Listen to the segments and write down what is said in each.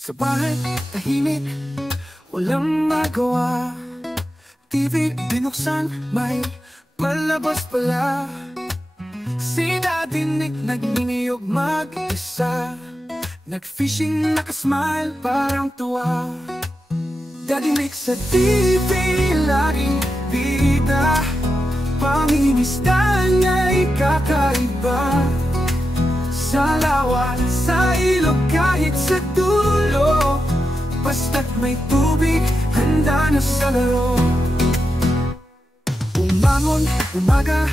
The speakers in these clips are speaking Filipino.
Sa bahay, tahimik, walang magawa. TV binuksan, may palabas pala. Sinadinig, nagniniyog mag-isa. Nag-fishing, nakasmile, parang tuwa. Dadinig sa TV, laging bida. Pangingisda niya'y kakaiba. Sa lawan, sa ilog, kahit sa dulo, basta't may tubig, handa na sa laro. Umangon, umaga,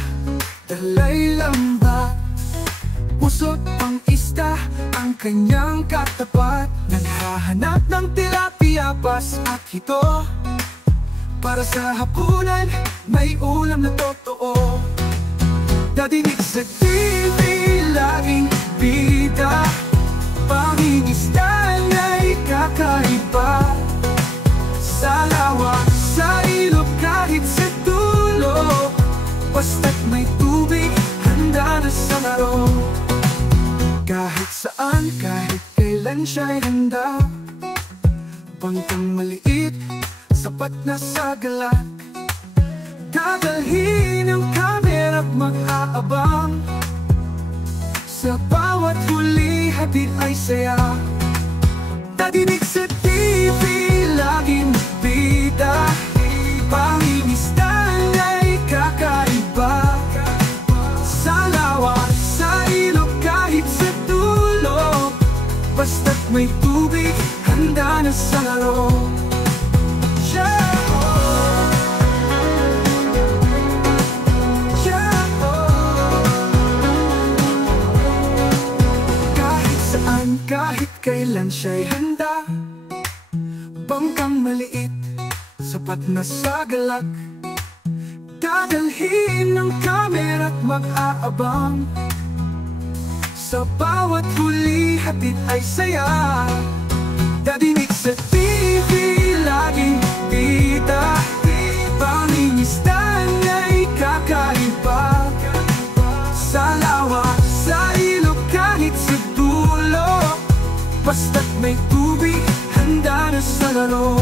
dalay lamba. Pusot pang isda, ang kanyang katapat. Naghahanap ng tilapia, pas at hito. Para sa hapunan, may ulam na totoo. Dadinig sa TV, laging bida. Pangingisda na'y kakaiba. Sa lawa, sa ilog, kahit sa dulo, basta't may tubig, handa na sa laro. Kahit saan, kahit kailan siya'y handa. Bangkang maliit, sapat na sa galak. Dadalhin ang kamera't mag-aabang. Sa bawat huli, hatid ay saya. Dadinig sa TV, laging bida. Pangingisda na'y kakaiba. Sa lawa, sa ilog, kahit sa dulo, basta't may tubig, handa na sa laro. Kahit kailan siya'y handa. Bangkang maliit, sapat na sa galak. Dadalhin ng kamera't mag-aabang. Sa bawat huli, hatid ay saya. Dadinig sa TV, laging bida. Pangingisda na'y kakaiba. Sa lawa, sa ilog, kahit sa dulo, basta't may tubig, handa na sa laro.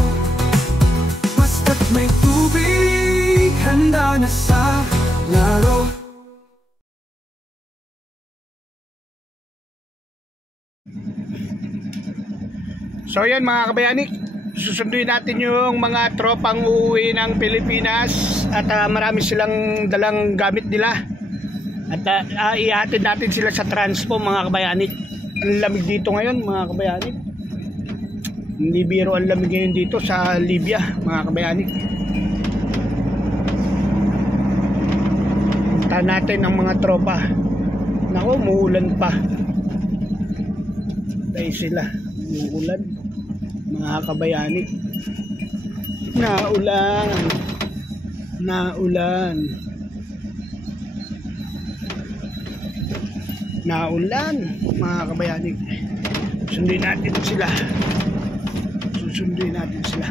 Basta't may tubig, handa na sa laro. So yan mga kabayanik, susunduin natin yung mga tropang uuwi ng Pilipinas. At marami silang dalang gamit nila. At ihatid natin sila sa transpo mga kabayanik. Ang lamig dito ngayon mga kabayanik. Hindi biro ang lamig ngayon dito sa Libya mga kabayanik. Punta natin ang mga tropa. Naku, muulan pa. Dahil sila umuulan mga kabayanik. Naulan. Naulan. Naulan mga kabayanig. Sunduin natin sila. Susunduin natin sila.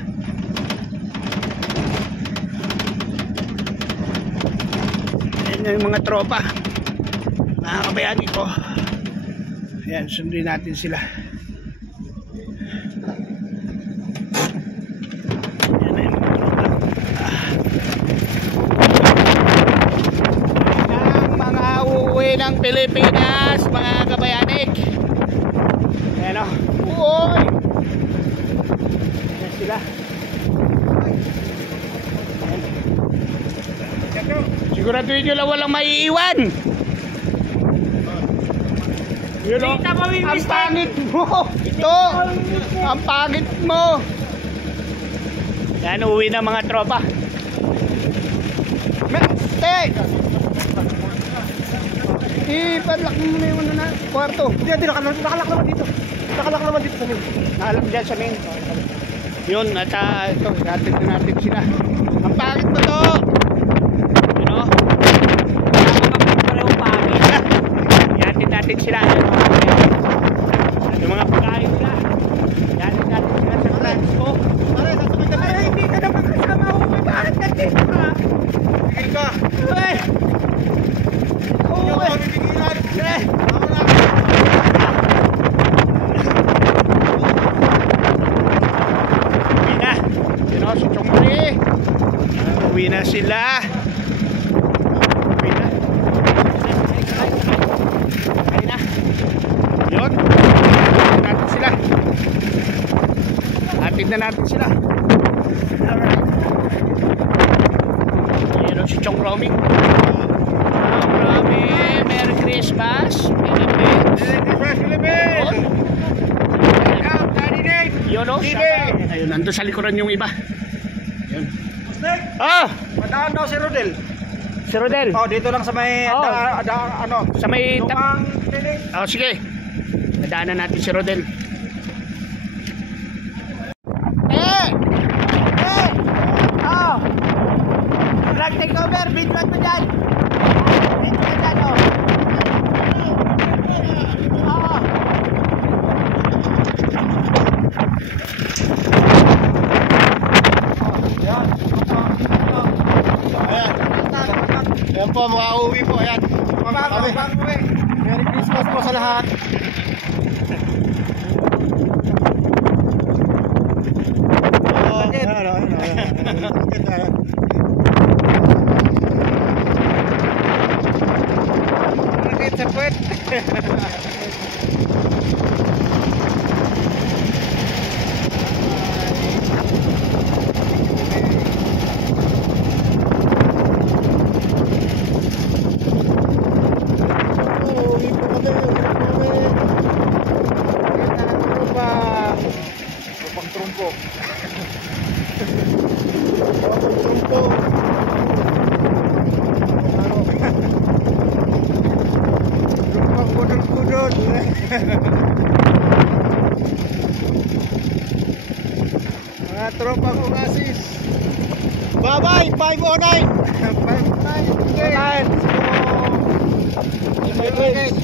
Ayan yung mga tropa mga kabayanig ko. Ayan, sunduin natin sila. Ayan yung mga tropa. Ang mga uuwi ng Pilipinas mga kabayanik. Ayan o. Uy! Ayan sila. Siguraduhin nyo lang walang maiiwan. Yun o. Ang pangit mo. Ito. Ang pangit mo. Ayan, uuwi na mga tropa. Stay! Ipadlock mo na yung ano na kwarto. Hindi, nakalak naman dito. Nakalak naman dito sa main. Nakalak dyan sa main. Yun, at ito, natin na natin sila. Ang pangit mo to! You know? Parehong pangit. Yatin natin sila. Yung mga pagkain nila. Yatin natin sila sa transpo. Pare, hindi ka naman kasama ako. Bakit ka dito ka? Sige ka. Uy! Uy! sila. Okay na. Okay na. Yun. Hatid natin sila. Hatid na natin sila. Alright. Meron si Chong Romy. Chong Romy, Merry Christmas, Philippines. Merry Christmas, Philippines! Welcome, Daddy Nick! Yun o, ayun, nandun sa likuran yung iba. Yun. Nick! Ah! Madaan daw si Rodel. Si Rodel. Oh, dito lang sa may, Oh. Sa may Lumang clinic. Oh, sige. Nadaanan natin si Rodel. Oh! Take over, bidwan mo dyan. Bidwan dyan, oh. Oo. Ayan po, mga uwi po. Ayan. Merry Christmas po sa lahat. Sa puwet. Uwi po kami. Tropang trumpo. Tropang trumpo. Tropang kudod-kudod. Mga tropang ugasis. Bye-bye, 509. 509.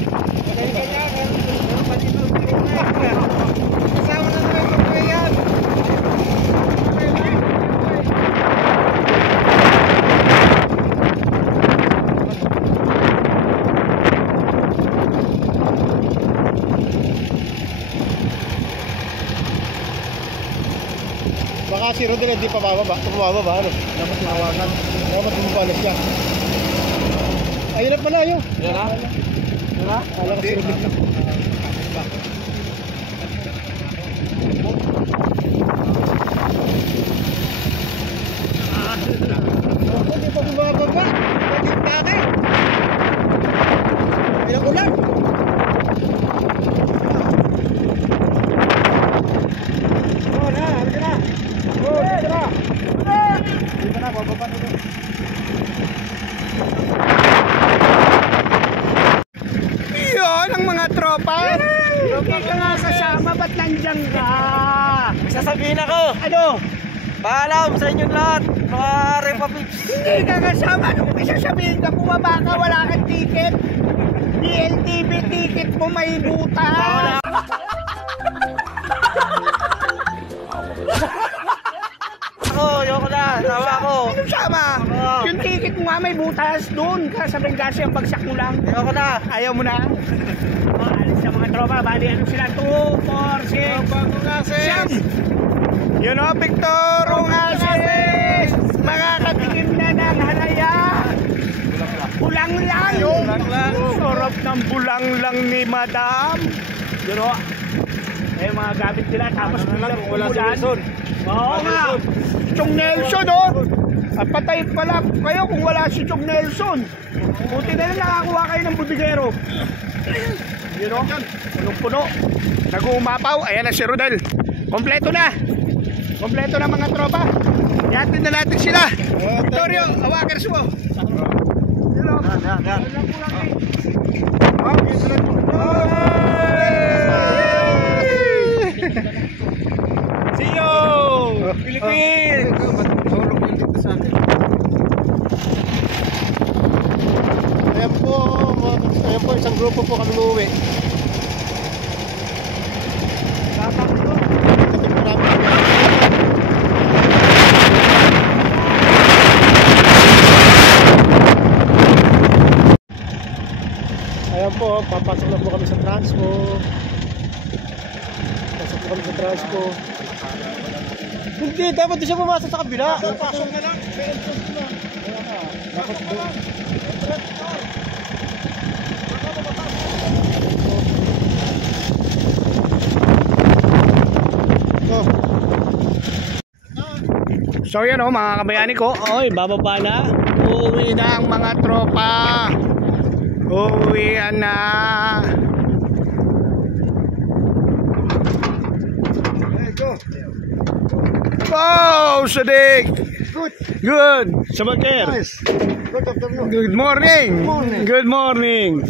Kasama na naman yung pagkayan. Baka si Rodel hindi pa bababa. Ano? Dapat mawakan. Dapat bumabalik siya. Ayun na pala yun. Yan na? Kala ko si Rodel na. Hindi pa bumababa. Bakit bakit? Ilang ulan. Yun ang mga tropa. Hindi ka nga kasama, ba't nandiyan ka? Sasabihin ako. Ano? Paalam sa inyong lahat, mga Republics. Hindi ka kasama. Anong isasabihin ka? Bumaba ka, wala kang ticket. DLTV ticket mo may butas. Ako, yoko na, tawa ako. Anong sama? Yung ticket mo nga may butas doon. Sa Benghazi ang bagsak mo lang. Yoko na. Ayaw mo na? Alis sa mga tropa. Bali, ano sila? 2, 4, 6, Siyam! Yun o, Victor Ungasis! Makakatikim na ng halaya! Bulang lang! Sarap ng bulang lang ni Madam! Yun o, eh mga gamit nila tapos Wala si Wilson. Oo nga! Chong Nelson o! At patay pala kayo kung wala si Chong Nelson! Buti na lang nakakuha kayo ng budigero! Yun o, punong-puno! Nag-uumapaw, ayan na si Rodel! Kompleto na! Kompleto na mga tropa. Yatin na natin sila. Victorio, awakers mo. Hello. Yan. See you! Philippines! Ayan po, isang grupo po kami uuwi. Ayan po, papasok na po kami sa Transco. Pasok po kami sa Transco. Hindi, dapat di siya pumasok sa kabila. Pasok na lang. So yan o mga kabayani ko, oy bababa na, uuwi na ang mga tropa, uuwian na. Wow, Sadik! Good! Sabagker! Nice. Good afternoon. Good morning! Morning. Good morning!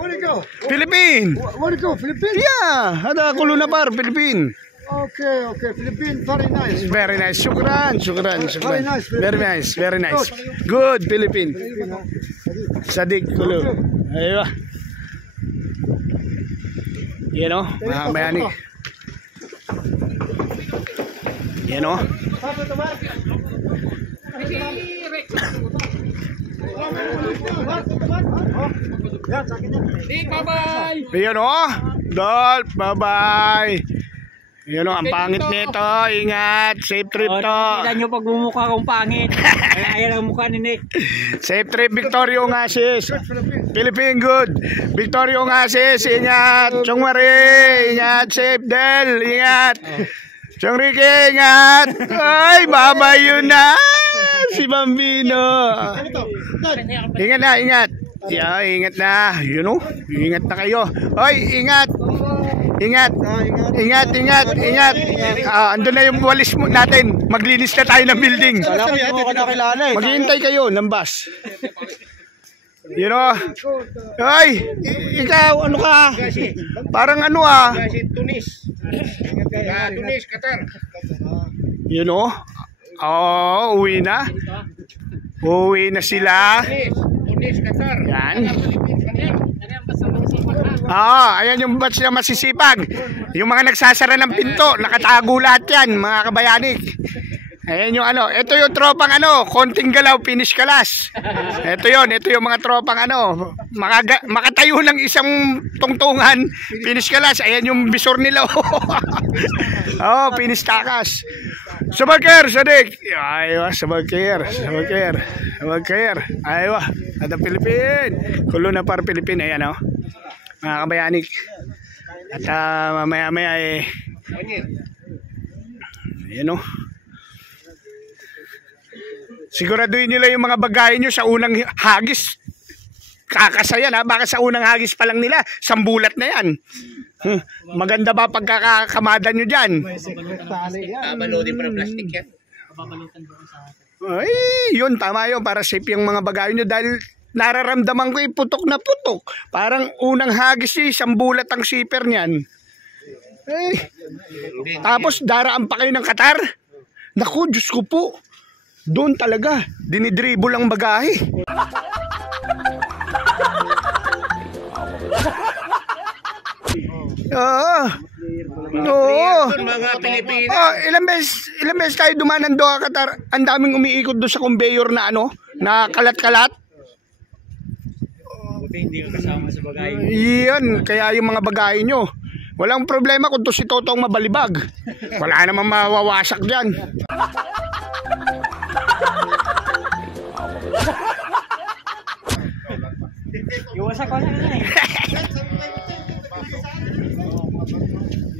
Where do you go? Philippine! Where do you go? Philippines? Yeah! Ada Kulunapar, Philippine! Okay, okay. Philippines, very nice. Very nice. Shukran, shukran, shukran. Very nice, Very nice, very nice. Good, Philippine. Sadik Kulu. Aywa. Yan o, mga kabayani. Yan o. Yan o. Dolph, bye-bye. Yan o, ang pangit nito. Ingat. Safe trip to. Tingnan nyo pag bumukha kong pangit. Ayan ang mukha ni Nick. Safe trip, Victorio Ngasis. Philippine, good. Victorio Ngasis, ingat. Chong Marie, ingat. Safe Del, ingat. Chong Ricky, ingat. Ay, babay yun na. Si Bambino. Ingat na, ingat. Yeah, ingat na. You know, ingat na kayo. Hoy, ingat. Ingat. Ingat, ingat, ingat. Andun na yung walis natin. Maglinis na tayo ng building. Maghihintay kayo ng bus. You know? Hoy, ikaw, ano ka? Parang ano Tunis. Tunis, Qatar. You know? Oh, uwi na. Uwi na sila. Tunis, Qatar. Yan. Ayan yung batch na masisipag. Yung mga nagsasara ng pinto, nakatago lahat yan, mga kabayanik. Ayan yung ano, ito yung tropang ano, konting galaw, finish kalas. Ito yung mga tropang ano, makatayo ng isang tungtungan, finish kalas. Ayan yung bisor nila. Oh, finish takas. Sabagker, Sadik. Aywa, sabagker. Aywa, at ang Pilipin. Kulunapar, Pilipin. Ayan o, mga kabayanik. At mamaya ayan o. Siguraduhin nila yung mga bagay nyo sa unang hagis. Kakasayan ha, baka sa unang hagis pa lang nila, sambulat na yan. Maganda ba pagkakakamada nyo dyan? Babalodin mo ng plastic yan. Ay, yun, tama yun, para safe yung mga bagay nyo. Dahil nararamdaman ko putok na putok. Parang unang hagis sambulat ang zipper niyan. Eh, tapos daraan pa kayo ng Qatar? Naku, Diyos ko po. Doon talaga, dinidribble ang bagahe. Oo. Mga Pilipino. Ilang beses tayo dumaan ng Doha, Qatar. Ang daming umiikot doon sa conveyor na ano, na kalat-kalat. Buti hindi ka kasama sa bagay. Iyan, kaya yung mga bagahe nyo. Walang problema kung to si Totong mabalibag. Wala namang mawawasak dyan. Iwasak ko lang eh.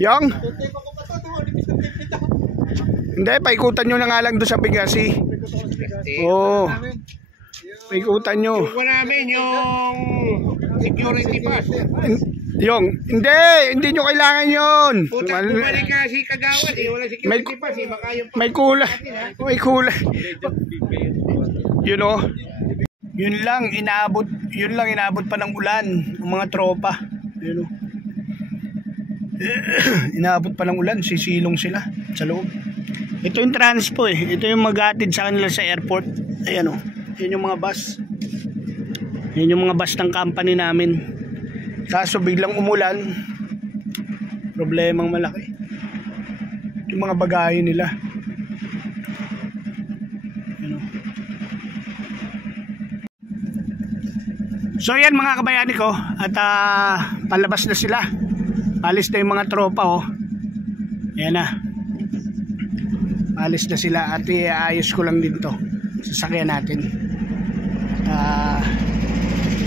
Yang? Hindi, paikutan nyo na nga lang doon sa Bigasi. Oo. Paikutan nyo. Wala namin yung security pass. Hindi nyo kailangan yun. Puta, bumalik ka si Kagawad eh. Wala security pass eh. Baka yung May kulay. You know? Yun lang inaabot pa ng ulan ng mga tropa. You know? Inaabot pa ng ulan, sisilong sila sa loob. Ito yung transpo eh. Ito yung maghatid sa kanila sa airport. Ayan o. Yan yung mga bus. Yan yung mga bus ng company namin. Kaso biglang umulan. Problemang malaki. Yung mga bagahe nila. Ayan o. So yan mga kabayani ko. At palabas na sila. Alis na yung mga tropa oh. Ayan na. Alis na sila at iayos ko lang din to. Sasakyan natin.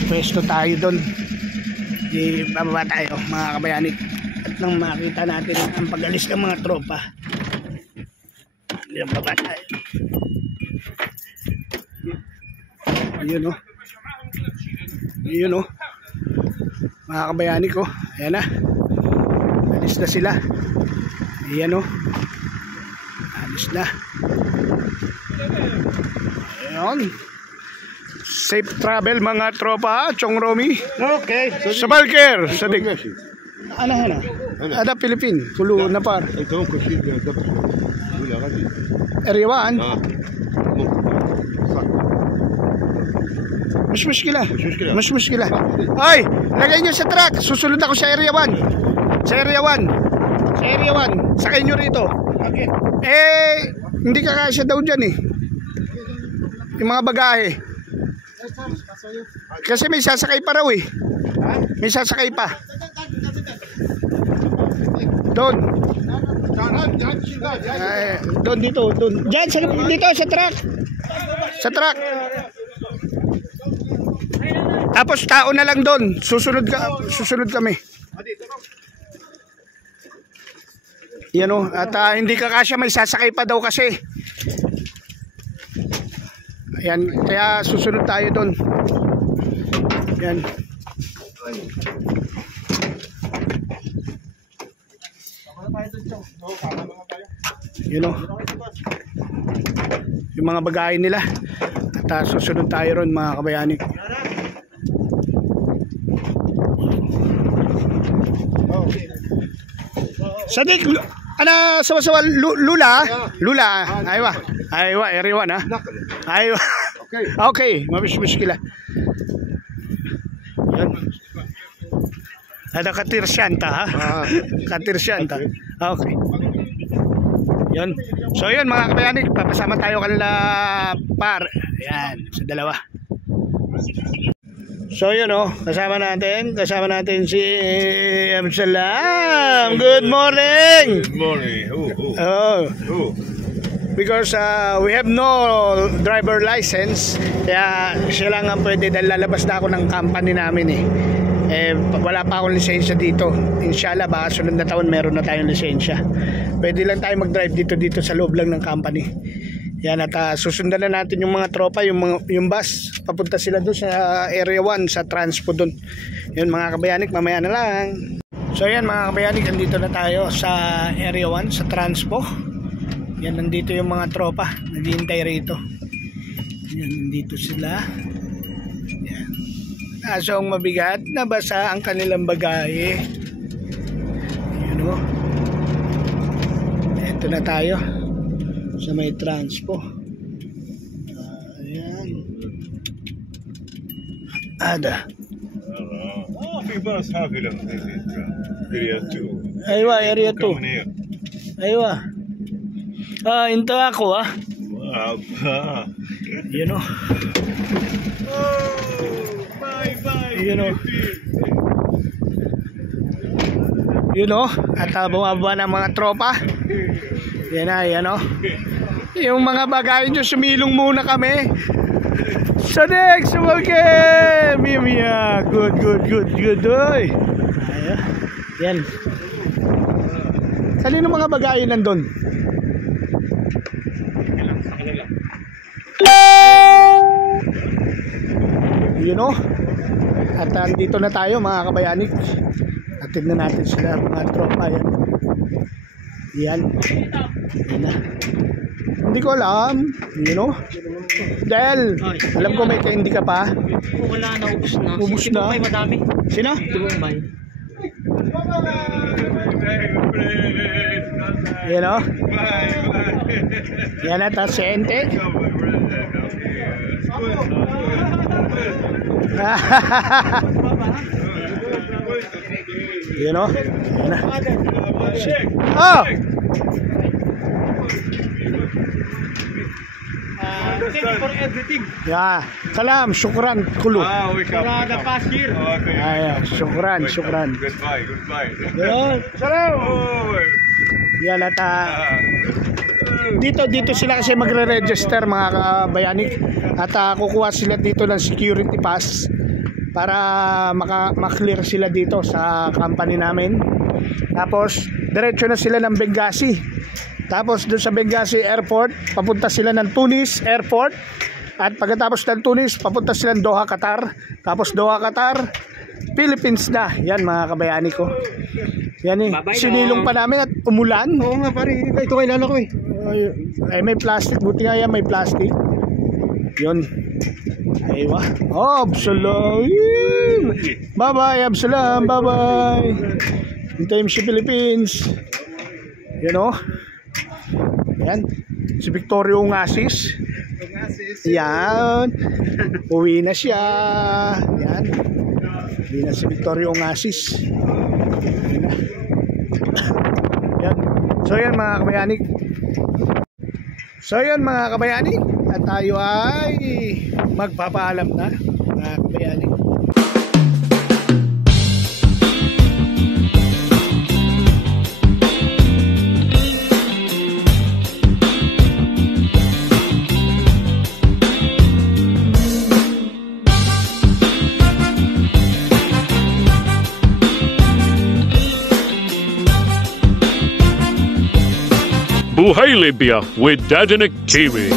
pwesto tayo doon. Bababa tayo mga kabayanik at nang makita natin ang pag-alis ng mga tropa. Baba tayo. Ayun o. Ayun o. Mga kabayanik o. Ayan na. Alis na sila. Ayan o. Alis na. Ayan. Safe travel mga tropa. Chong Romy. Okay. Sabalker. Sadik. Ano hana? Ada Philippine. Kulu napar. Area 1. Mas muskila. Mas muskila. Ay, lagay nyo sa truck. Susunod ako sa area 1. Sa area 1. Sa area 1. Sakay nyo rito. Okay. Hindi ka kasya daw dyan eh. Yung mga bagahe. Kasi may sasakay pa raw eh. May sasakay pa. Doon. Doon dito. Doon. Diyan, dito sa truck. Sa truck. Tapos tao na lang doon. Susunod kami. Yan o. At hindi ka kasya, may sasakay pa daw kasi. Ayan, kaya susunod tayo doon. Yan. You know, yung mga bagahe nila. At susunod tayo ron mga kabayanik. Sadik, ana sawa-sawa lula. Aywa, area 1 ha. Aywa. Okay, mabis-biskila. Yan. Ada katirsyanta ha. Katirsyanta. Okay. Yan. So yun mga kabayanik, papasama tayo kanila par. Yan, sa dalawa. So yun oh, kasama natin si Absalam. Good morning. Good morning. Because we have no driver license, kaya siya lang ang pwede dahil lalabas na ako ng company namin wala pa akong lisensya dito. Inshallah baka sunod na taon meron na tayong lisensya. Pwede lang tayo mag-drive dito sa loob lang ng company. Yan, at susundan na natin yung mga tropa, yung bus, papunta sila doon sa area 1 sa transpo doon. Yun mga kabayanik, mamaya na lang. So yan mga kabayanik, nandito na tayo sa area 1 sa transpo. Yan, nandito yung mga tropa, naghihintay rito. Yan, nandito sila. Yan. Kaso ang mabigat, nabasa ang kanilang bagahe. Yun o. Ito na tayo sa may transpo. Ayan. Ada. Area 2. Aywa, area 2. Aywa. Into ako you know. You know. You know. At bumaba ng mga tropa. Yan o. Yung mga bagay nyo, sumilong muna kami. Sadik, sumulke. Mia, good. Oy. Yan. Kanino mga bagay nandun? You know. At dito na tayo mga kabayanik. Atid na natin sila mga tropa. Yan na. Hindi ko alam, you know. Dahil alam ko may hindi ka pa. Wala na, ubus na. Ubus na. May madami. Sino? Bombay. You know. Yan na, tas si Ente. You know. Yan na. Oh! Thank you for everything. Ya, salam, syukran kulu. Para the past year. Syukran. Goodbye. Salam. Oh, Yan at dito sila kasi magre-register mga kabayanik at kukuha sila dito ng security pass para maklear sila dito sa company namin. Tapos diretso na sila ng Benghazi. Tapos doon sa Benghazi Airport, papunta sila ng Tunis Airport. At pagkatapos ng Tunis, papunta sila ng Doha, Qatar. Tapos Doha, Qatar, Philippines na. Yan mga kabayani ko. Yan eh. Sinilong pa namin at umulan. Oo nga pare, ito kailan ko eh. Ay may plastic. Buti nga yan may plastic. Yun. Aywa. Oh, Absalom. Bye-bye, Absalom. Bye-bye. Hintayin mo si Philippines. Yan o. Yan. Si Victorio Ungasis. Yan. Uwi na siya. Yan. Uwi na si Victorio Ungasis. Yan. So yan mga kabayanik. So yan mga kabayanik. At tayo ay magpapaalam na mga kabayanik. Buhay Libya with Dadinik TV.